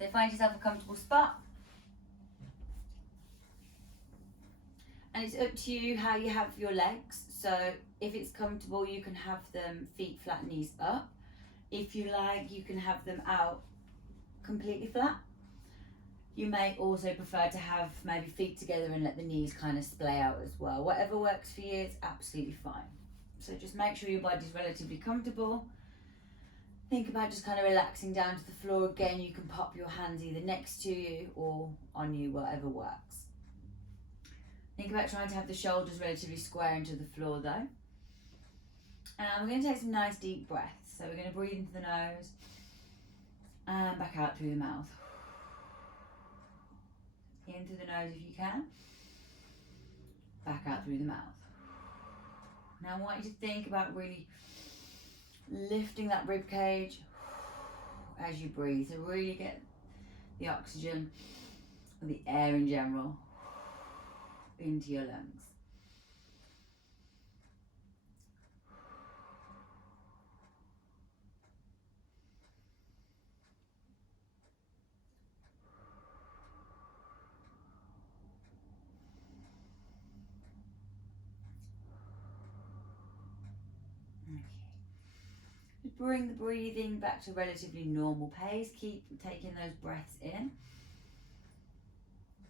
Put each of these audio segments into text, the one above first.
So find yourself a comfortable spot. And it's up to you how you have your legs. So if it's comfortable, you can have them feet flat, knees up. If you like, you can have them out completely flat. You may also prefer to have maybe feet together and let the knees kind of splay out as well. Whatever works for you, it's absolutely fine. So just make sure your body's relatively comfortable. Think about just kind of relaxing down to the floor. Again, you can pop your hands either next to you or on you, whatever works. Think about trying to have the shoulders relatively square into the floor though. And we're going to take some nice deep breaths. So we're going to breathe into the nose and back out through the mouth. In through the nose if you can. Back out through the mouth. Now I want you to think about really lifting that rib cage as you breathe. So really get the oxygen, the air in general, into your lungs. Okay. Just bring the breathing back to a relatively normal pace. Keep taking those breaths in.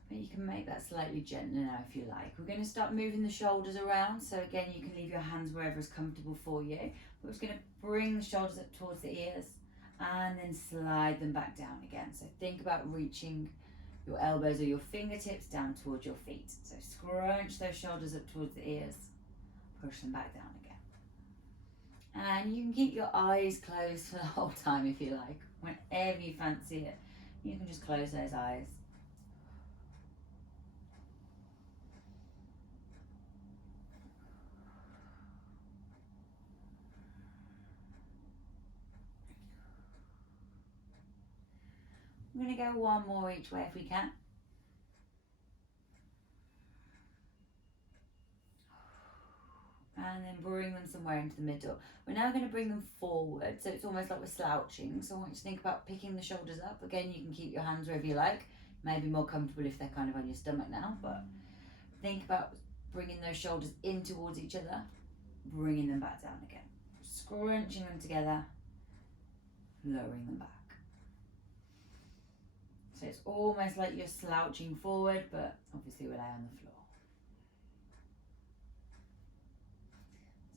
But you can make that slightly gentler now if you like. We're going to start moving the shoulders around. So again, you can leave your hands wherever is comfortable for you. We're just going to bring the shoulders up towards the ears and then slide them back down again. So think about reaching your elbows or your fingertips down towards your feet. So scrunch those shoulders up towards the ears. Push them back down again. And you can keep your eyes closed for the whole time if you like. Whenever you fancy it, you can just close those eyes. I'm going to go one more each way if we can. And then bring them somewhere into the middle. We're now going to bring them forward, so it's almost like we're slouching. So I want you to think about picking the shoulders up. Again, you can keep your hands wherever you like. Maybe more comfortable if they're kind of on your stomach now, but think about bringing those shoulders in towards each other, bringing them back down again. Scrunching them together, lowering them back. So it's almost like you're slouching forward, but obviously we lay on the floor.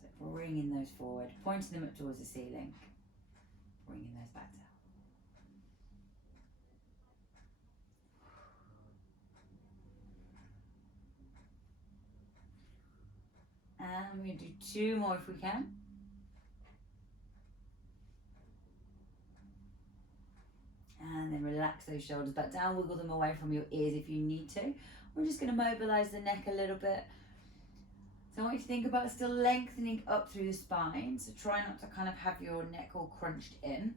So bringing those forward, pointing them up towards the ceiling, bringing those back down. And we're going to do two more if we can. And then relax those shoulders back down, wiggle them away from your ears if you need to. We're just going to mobilise the neck a little bit. So I want you to think about still lengthening up through the spine. So try not to kind of have your neck all crunched in.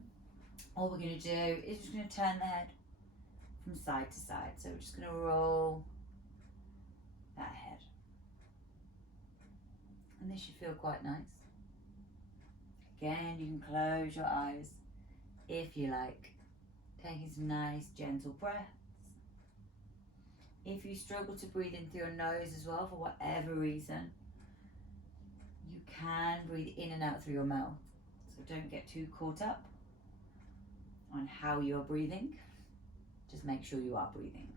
All we're going to do is just going to turn the head from side to side. So we're just going to roll that head. And this should feel quite nice. Again, you can close your eyes if you like. Taking some nice gentle breaths. If you struggle to breathe in through your nose as well for whatever reason, you can breathe in and out through your mouth. So don't get too caught up on how you're breathing. Just make sure you are breathing.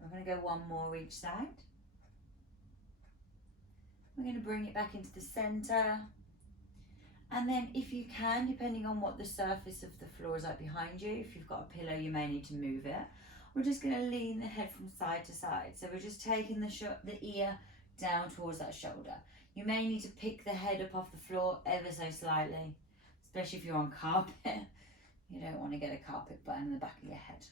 We're going to go one more each side. We're going to bring it back into the center. And then if you can, depending on what the surface of the floor is like behind you, if you've got a pillow, you may need to move it. We're just going to lean the head from side to side. So we're just taking the ear down towards that shoulder. You may need to pick the head up off the floor ever so slightly, especially if you're on carpet. You don't want to get a carpet button in the back of your head.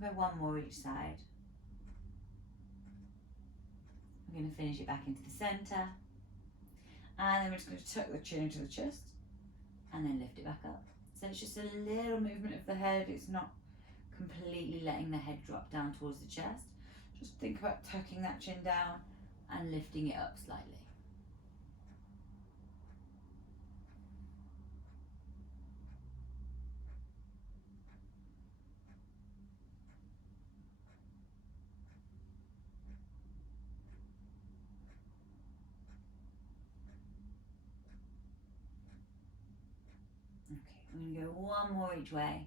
We'll go one more each side. We're going to finish it back into the center. And then we're just going to tuck the chin into the chest and then lift it back up. So it's just a little movement of the head. It's not completely letting the head drop down towards the chest. Just think about tucking that chin down and lifting it up slightly. Okay, I'm going to go one more each way.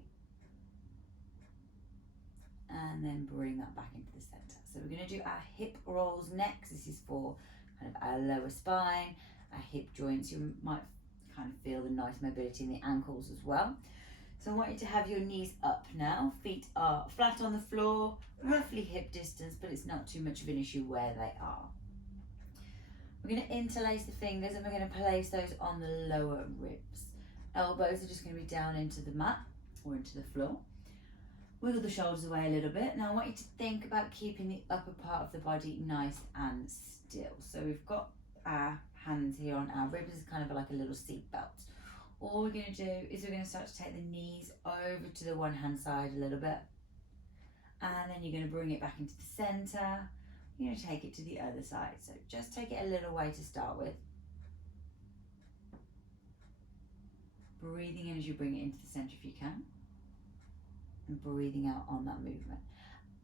And then bring that back into the center. So we're going to do our hip rolls next. This is for kind of our lower spine, our hip joints. You might kind of feel the nice mobility in the ankles as well. So I want you to have your knees up now. Feet are flat on the floor, roughly hip distance, but it's not too much of an issue where they are. We're going to interlace the fingers and we're going to place those on the lower ribs. Elbows are just going to be down into the mat or into the floor. Wiggle the shoulders away a little bit. Now I want you to think about keeping the upper part of the body nice and still. So we've got our hands here on our ribs, kind of like a little seat belt. All we're going to do is we're going to start to take the knees over to the one hand side a little bit. And then you're going to bring it back into the center. You're going to take it to the other side. So just take it a little way to start with. Breathing in as you bring it into the center if you can. And breathing out on that movement.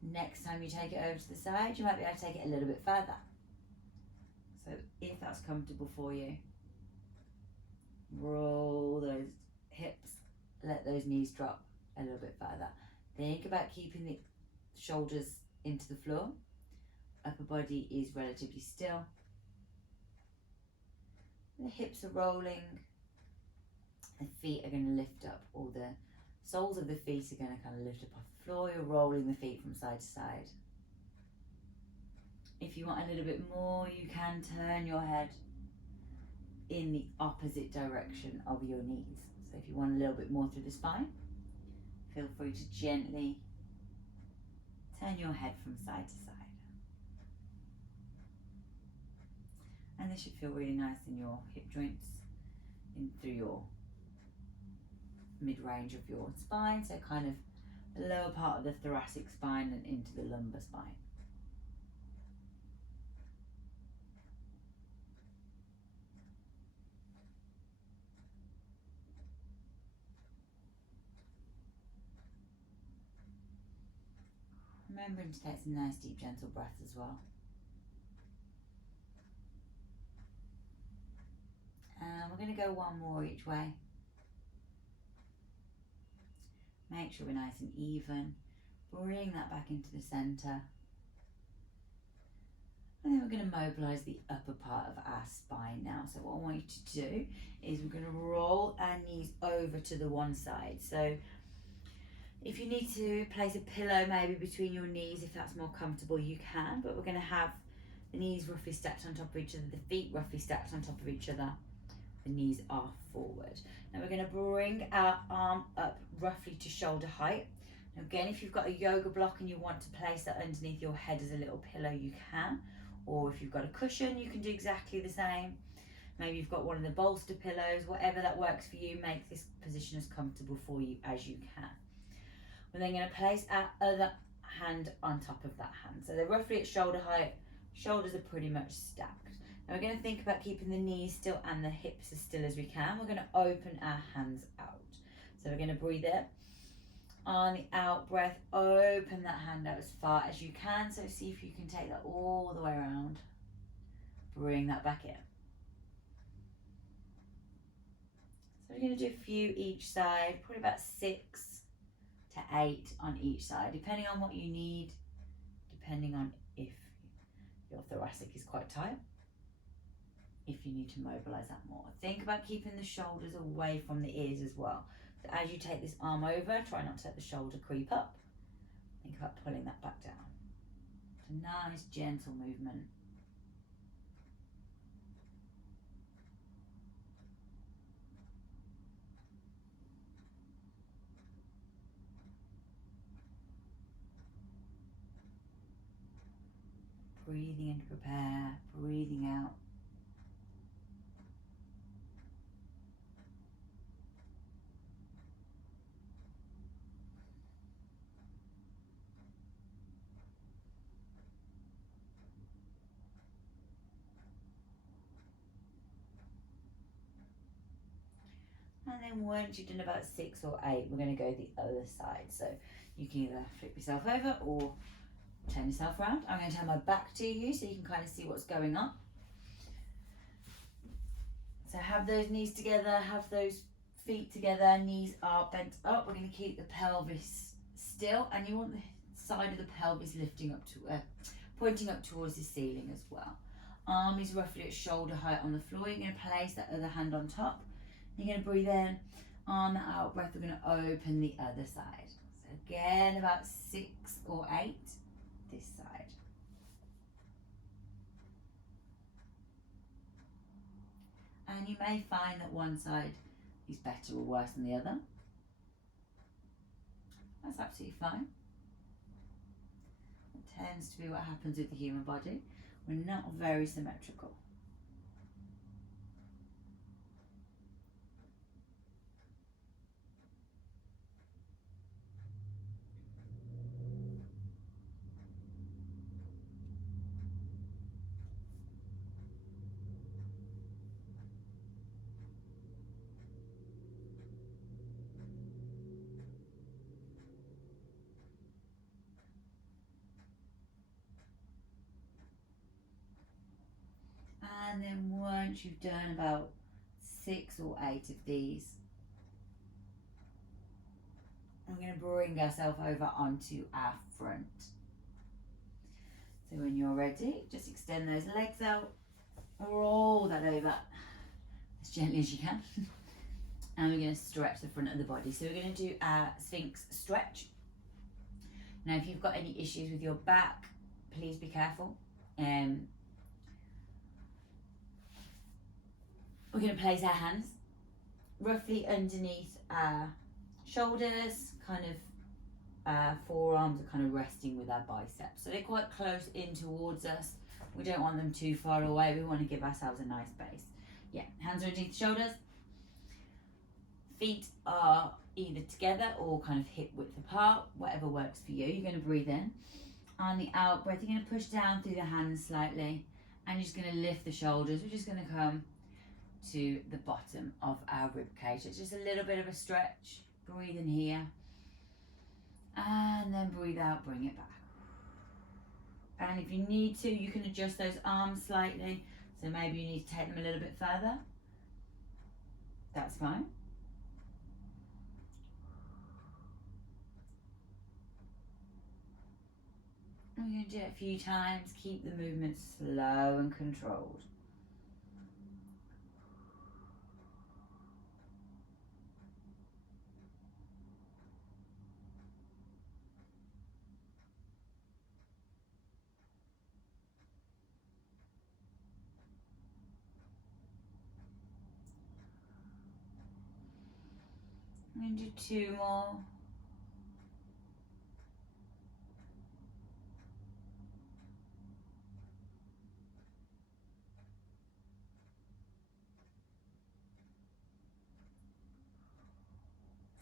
Next time you take it over to the side, you might be able to take it a little bit further. So if that's comfortable for you, roll those hips, let those knees drop a little bit further. Think about keeping the shoulders into the floor. Upper body is relatively still. The hips are rolling. The feet are going to lift up, or the soles of the feet are going to kind of lift up off the floor. You're rolling the feet from side to side. If you want a little bit more, you can turn your head in the opposite direction of your knees. So if you want a little bit more through the spine, feel free to gently turn your head from side to side. And this should feel really nice in your hip joints, in through your mid-range of your spine, so kind of the lower part of the thoracic spine and into the lumbar spine. Remembering to take some nice deep gentle breaths as well. And we're going to go one more each way. Make sure we're nice and even. Bring that back into the center. And then we're going to mobilize the upper part of our spine now. So what I want you to do is we're going to roll our knees over to the one side. So if you need to place a pillow maybe between your knees, if that's more comfortable, you can. But we're going to have the knees roughly stacked on top of each other, the feet roughly stacked on top of each other. The knees are forward. Now we're going to bring our arm up roughly to shoulder height. Now again, if you've got a yoga block and you want to place that underneath your head as a little pillow, you can. Or if you've got a cushion, you can do exactly the same. Maybe you've got one of the bolster pillows, whatever that works for you, make this position as comfortable for you as you can. We're then going to place our other hand on top of that hand. So they're roughly at shoulder height, shoulders are pretty much stacked. Now we're going to think about keeping the knees still and the hips as still as we can. We're going to open our hands out. So we're going to breathe in. On the out breath, open that hand out as far as you can. So see if you can take that all the way around. Bring that back in. So we're going to do a few each side, probably about 6 to 8 on each side, depending on what you need, depending on if your thoracic is quite tight. If you need to mobilize that more. Think about keeping the shoulders away from the ears as well. So as you take this arm over, try not to let the shoulder creep up. Think about pulling that back down. It's a nice gentle movement. Breathing in to prepare, breathing out. then once you've done about 6 or 8, we're going to go the other side. So you can either flip yourself over or turn yourself around. I'm going to turn my back to you so you can kind of see what's going on. So have those knees together, have those feet together, knees are bent up. We're going to keep the pelvis still, and you want the side of the pelvis lifting up to pointing up towards the ceiling as well. Arm is roughly at shoulder height on the floor. You're going to place that other hand on top. You're going to breathe in, on the out breath, we're going to open the other side. So again, about 6 or 8, this side. And you may find that one side is better or worse than the other. That's absolutely fine. It tends to be what happens with the human body. We're not very symmetrical. And then once you've done about 6 or 8 of these, we're going to bring ourselves over onto our front. So when you're ready, just extend those legs out, roll that over as gently as you can. And we're going to stretch the front of the body. So we're going to do our Sphinx stretch. Now, if you've got any issues with your back, please be careful. We're going to place our hands roughly underneath our shoulders, kind of forearms are kind of resting with our biceps. So they're quite close in towards us. We don't want them too far away. We want to give ourselves a nice base. Yeah, hands are underneath the shoulders. Feet are either together or kind of hip width apart, whatever works for you. You're going to breathe in. On the out breath, you're going to push down through the hands slightly, and you're just going to lift the shoulders. We're just going to come to the bottom of our rib cage. It's just a little bit of a stretch. Breathe in here, and then breathe out, bring it back. And if you need to, you can adjust those arms slightly. So maybe you need to take them a little bit further. That's fine. We're going to do it a few times. Keep the movement slow and controlled. I'm going to do 2 more.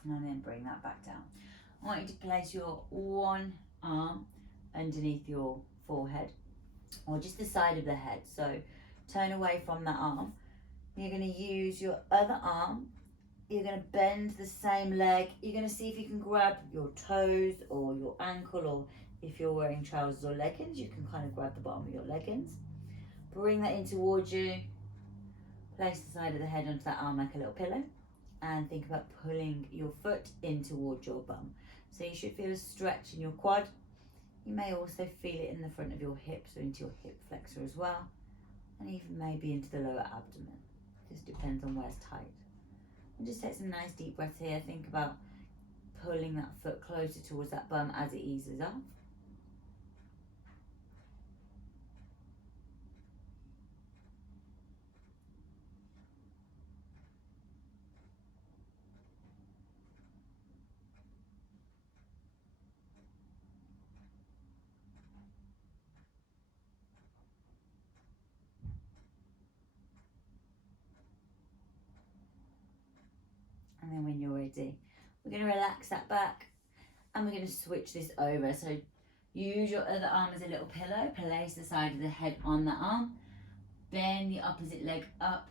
And then bring that back down. I want you to place your one arm underneath your forehead, or just the side of the head. So turn away from that arm. You're going to use your other arm. You're going to bend the same leg. You're going to see if you can grab your toes or your ankle, or if you're wearing trousers or leggings, you can kind of grab the bottom of your leggings. Bring that in towards you. Place the side of the head onto that arm like a little pillow. And think about pulling your foot in towards your bum. So you should feel a stretch in your quad. You may also feel it in the front of your hips or into your hip flexor as well. And even maybe into the lower abdomen. Just depends on where's tight. And just take some nice deep breaths here. Think about pulling that foot closer towards that bum as it eases off. And then when you're ready, we're going to relax that back and we're going to switch this over. So use your other arm as a little pillow. Place the side of the head on that arm. Bend the opposite leg up.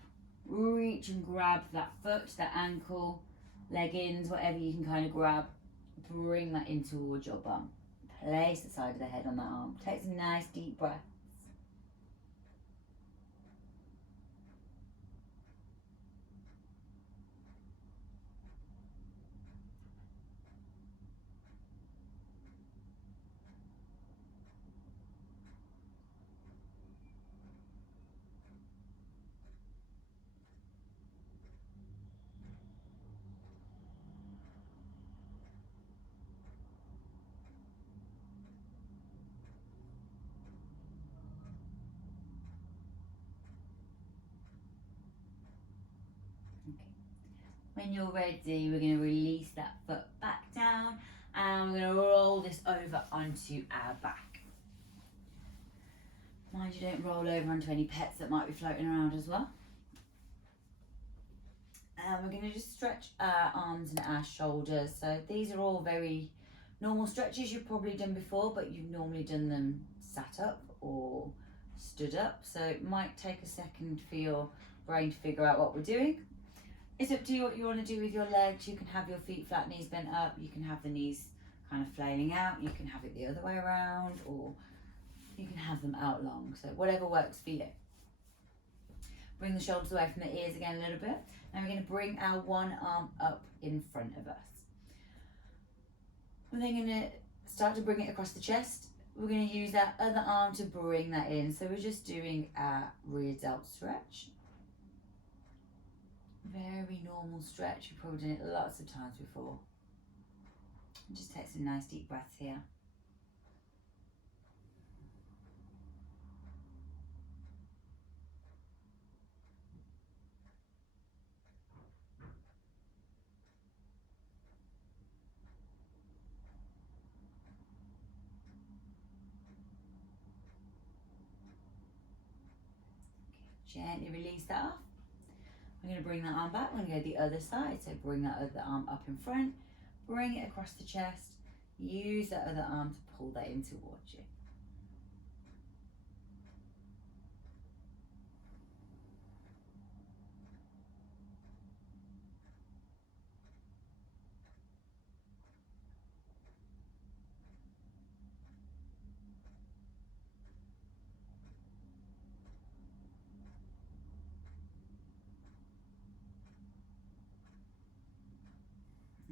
Reach and grab that foot, that ankle. leggings, whatever you can kind of grab. Bring that in towards your bum. Place the side of the head on that arm. Take some nice deep breaths. When you're ready, we're going to release that foot back down and we're going to roll this over onto our back. Mind you don't roll over onto any pets that might be floating around as well. And we're going to just stretch our arms and our shoulders. So these are all very normal stretches you've probably done before, but you've normally done them sat up or stood up. So it might take a second for your brain to figure out what we're doing. It's up to you what you want to do with your legs. You can have your feet flat, knees bent up. You can have the knees kind of flailing out. You can have it the other way around, or you can have them out long. So whatever works for you. Bring the shoulders away from the ears again a little bit. And we're going to bring our one arm up in front of us. We're then going to start to bring it across the chest. We're going to use that other arm to bring that in. So we're just doing our rear delt stretch. Very normal stretch. You've probably done it lots of times before. And just take some nice deep breaths here. Gently release that off. I'm going to bring that arm back. I'm going to go the other side. So bring that other arm up in front. Bring it across the chest. Use that other arm to pull that in towards you.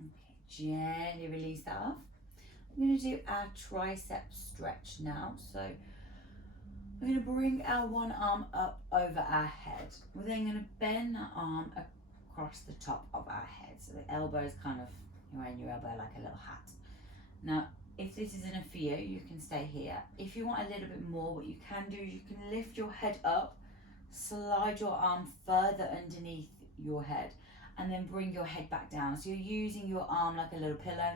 Okay, gently release that off. I'm going to do our tricep stretch now. So we're going to bring our one arm up over our head. We're then going to bend that arm across the top of our head. So the elbow is kind of, you're wearing your elbow like a little hat. Now, if this is enough for you, you can stay here. If you want a little bit more, what you can do is you can lift your head up, slide your arm further underneath your head, and then bring your head back down. So you're using your arm like a little pillow.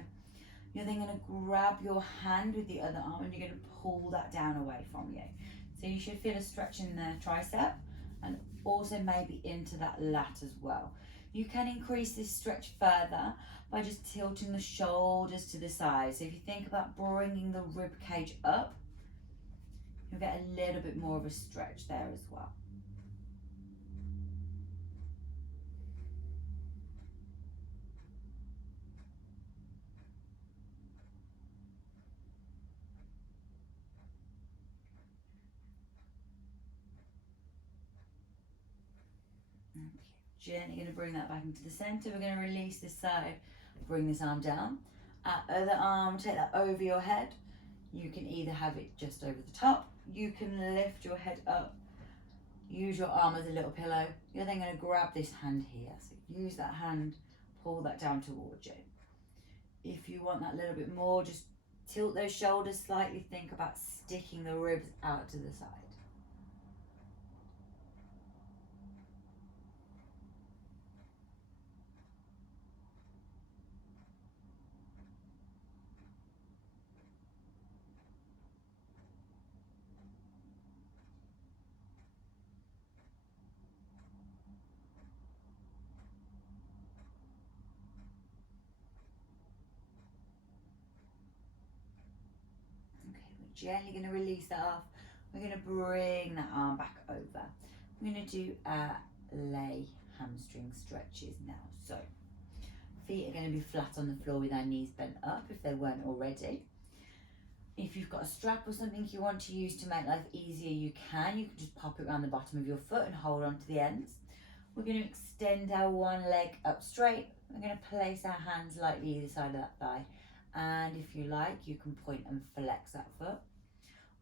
You're then going to grab your hand with the other arm and you're going to pull that down away from you. So you should feel a stretch in the tricep and also maybe into that lat as well. You can increase this stretch further by just tilting the shoulders to the side. So if you think about bringing the rib cage up, you'll get a little bit more of a stretch there as well. Okay, gently going to bring that back into the center. We're going to release this side, bring this arm down. Other arm, take that over your head. You can either have it just over the top. You can lift your head up. Use your arm as a little pillow. You're then going to grab this hand here. So use that hand, pull that down towards you. If you want that little bit more, just tilt those shoulders slightly. Think about sticking the ribs out to the side. Gently going to release that off. We're going to bring that arm back over. I'm going to do lay hamstring stretches now. So Feet are going to be flat on the floor with our knees bent up if they weren't already. If you've got a strap or something you want to use to make life easier, you can just pop it around the bottom of your foot and hold on to the ends. We're going to extend our one leg up straight. We're going to place our hands lightly either side of that thigh. And if you like, you can point and flex that foot.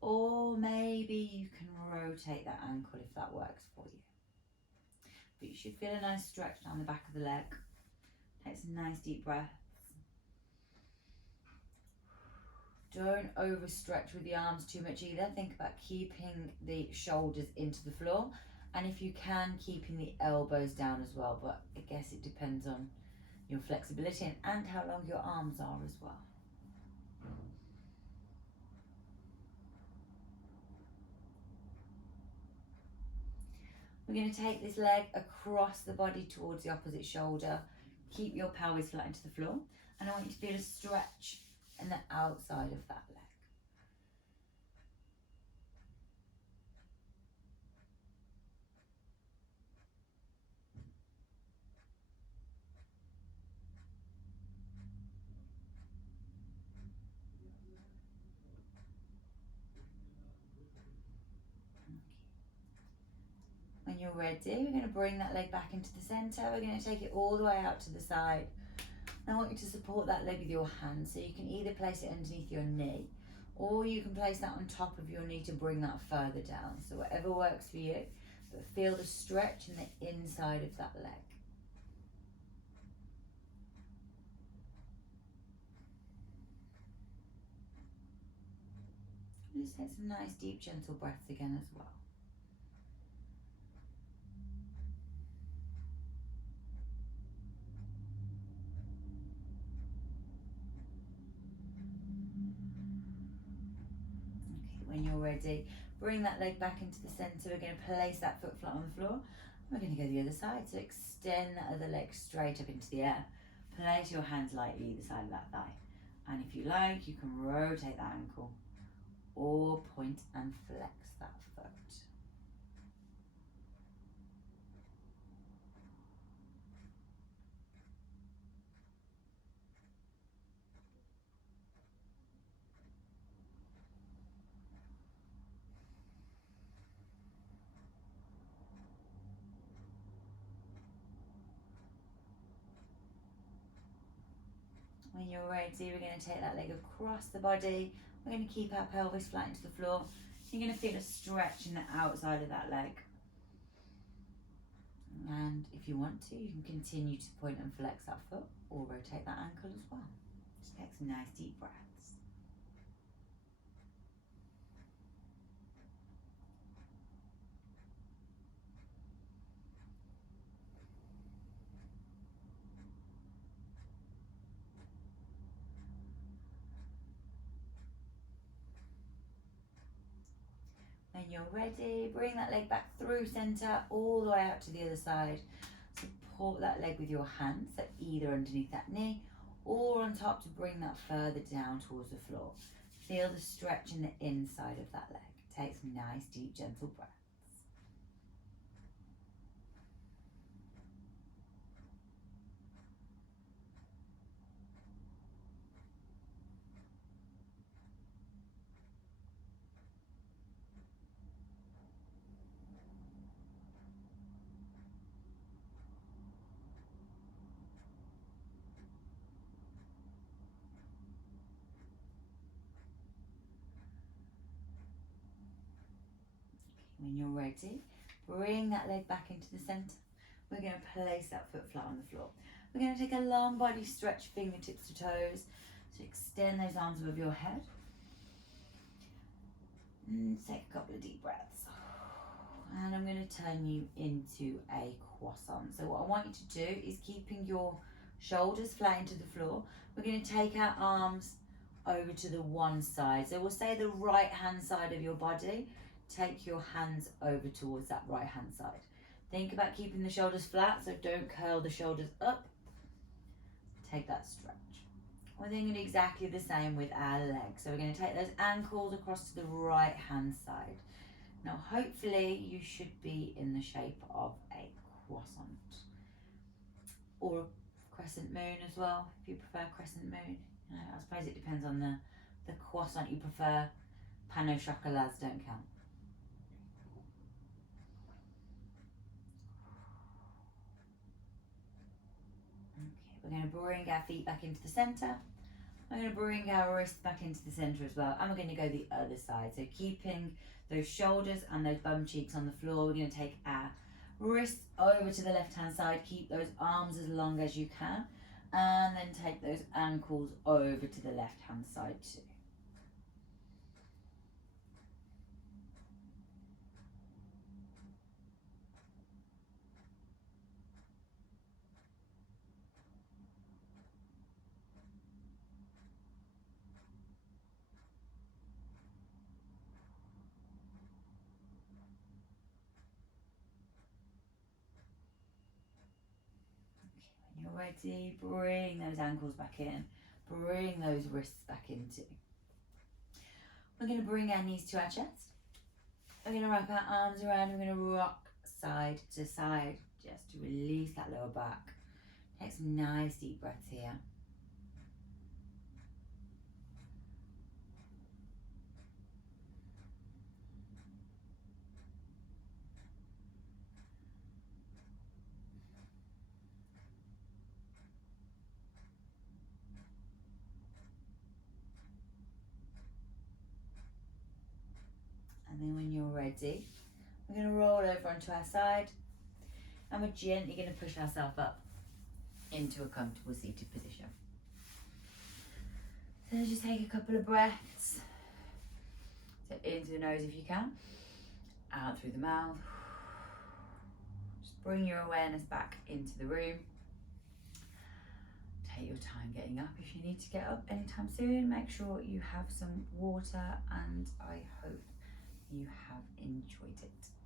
Or maybe you can rotate that ankle if that works for you. But you should feel a nice stretch down the back of the leg. Take some nice deep breaths. Don't overstretch with the arms too much either. Think about keeping the shoulders into the floor. And if you can, keeping the elbows down as well. But I guess it depends on your flexibility and how long your arms are as well. We're going to take this leg across the body towards the opposite shoulder. Keep your pelvis flat into the floor. And I want you to feel a stretch in the outside of that leg. When you're ready, we're going to bring that leg back into the center. We're going to take it all the way out to the side. I want you to support that leg with your hands, so you can either place it underneath your knee or you can place that on top of your knee to bring that further down. So whatever works for you, but feel the stretch in the inside of that leg. Just take some nice deep gentle breaths again as well. When you're ready, bring that leg back into the center. We're going to place that foot flat on the floor. We're going to go the other side. So extend that other leg straight up into the air. Place your hands lightly either side of that thigh. And if you like, you can rotate that ankle or point and flex that foot. When you're ready, we're going to take that leg across the body. We're going to keep our pelvis flat into the floor. You're going to feel a stretch in the outside of that leg. And if you want to, you can continue to point and flex that foot or rotate that ankle as well. Just take some nice deep breaths. When you're ready, bring that leg back through center, all the way out to the other side. Support that leg with your hands, so either underneath that knee or on top to bring that further down towards the floor. Feel the stretch in the inside of that leg. Take some nice, deep, gentle breaths. When you're ready, bring that leg back into the center. We're going to place that foot flat on the floor. We're going to take a long body stretch, fingertips to toes. So extend those arms above your head. And take a couple of deep breaths. And I'm going to turn you into a croissant. So what I want you to do is keeping your shoulders flat into the floor. We're going to take our arms over to the one side. So we'll say the right hand side of your body. Take your hands over towards that right hand side. Think about keeping the shoulders flat, so don't curl the shoulders up. Take that stretch. We're then going to do exactly the same with our legs. So we're going to take those ankles across to the right hand side. Now hopefully you should be in the shape of a croissant or a crescent moon as well, if you prefer crescent moon. I suppose it depends on the croissant you prefer. Pain au chocolats don't count. Okay, we're going to bring our feet back into the centre. I'm going to bring our wrists back into the centre as well. And we're going to go the other side. So keeping those shoulders and those bum cheeks on the floor, we're going to take our wrists over to the left-hand side. Keep those arms as long as you can. And then take those ankles over to the left-hand side too. When you're ready, bring those ankles back in. Bring those wrists back in too. We're going to bring our knees to our chest. We're going to wrap our arms around. We're going to rock side to side just to release that lower back. Take some nice deep breaths here. And then when you're ready, we're going to roll over onto our side and we're gently going to push ourselves up into a comfortable seated position. So just take a couple of breaths. So into the nose if you can, out through the mouth. Just bring your awareness back into the room. Take your time getting up if you need to get up anytime soon. Make sure you have some water and I hope you have enjoyed it.